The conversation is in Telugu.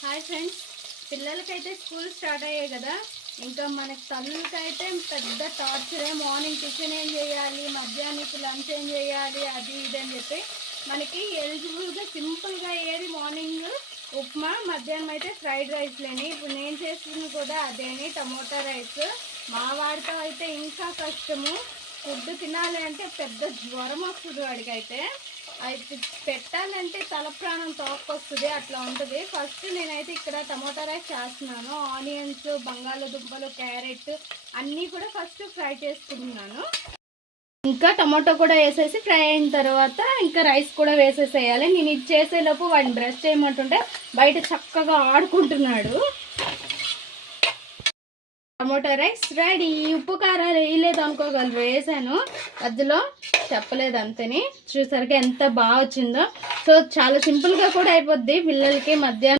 హాయ్ ఫ్రెండ్స్, పిల్లలకైతే స్కూల్ స్టార్ట్ అయ్యాయి కదా. ఇంకా మనకి తల్లులకైతే పెద్ద టార్చరే. మార్నింగ్ టిఫిన్ ఏం చేయాలి, మధ్యాహ్నం లంచ్ ఏం చేయాలి, అది ఇది అని చెప్పి మనకి ఎలిజిబుల్గా సింపుల్గా అయ్యేది మార్నింగ్ ఉప్మా, మధ్యాహ్నం అయితే ఫ్రైడ్ రైస్లేని. ఇప్పుడు నేను చేస్తుంది కూడా అదేని, టమోటా రైస్. మా వాడితో అయితే ఇంకా కష్టము. ఫుడ్ తినాలి అంటే పెద్ద జ్వరం వస్తుంది వాడికైతే. అయితే పెట్టాలంటే తల ప్రాణం తోక్కొస్తుంది, అట్లా ఉంటుంది. ఫస్ట్ నేనైతే ఇక్కడ టమోటా రైస్ చేస్తున్నాను. ఆనియన్స్, బంగాళదుంపలు, క్యారెట్ అన్నీ కూడా ఫస్ట్ ఫ్రై చేసుకుంటున్నాను. ఇంకా టమాటో కూడా వేసేసి ఫ్రై అయిన తర్వాత ఇంకా రైస్ కూడా వేసేసేయాలి. నేను ఇది చేసేలోపు వాడిని బ్రష్ చేయమంటుంటే బయట చక్కగా ఆడుకుంటున్నాడు. Tomato rice ready. ఉప్పు కారాలు వేయలేదు అనుకోగలరు, వేసాను మధ్యలో, చెప్పలేదు అంతని. చూసరికి ఎంత బాగా వచ్చిందో. సో చాలా సింపుల్గా కూడా అయిపోద్ది పిల్లలకి మధ్యాహ్నం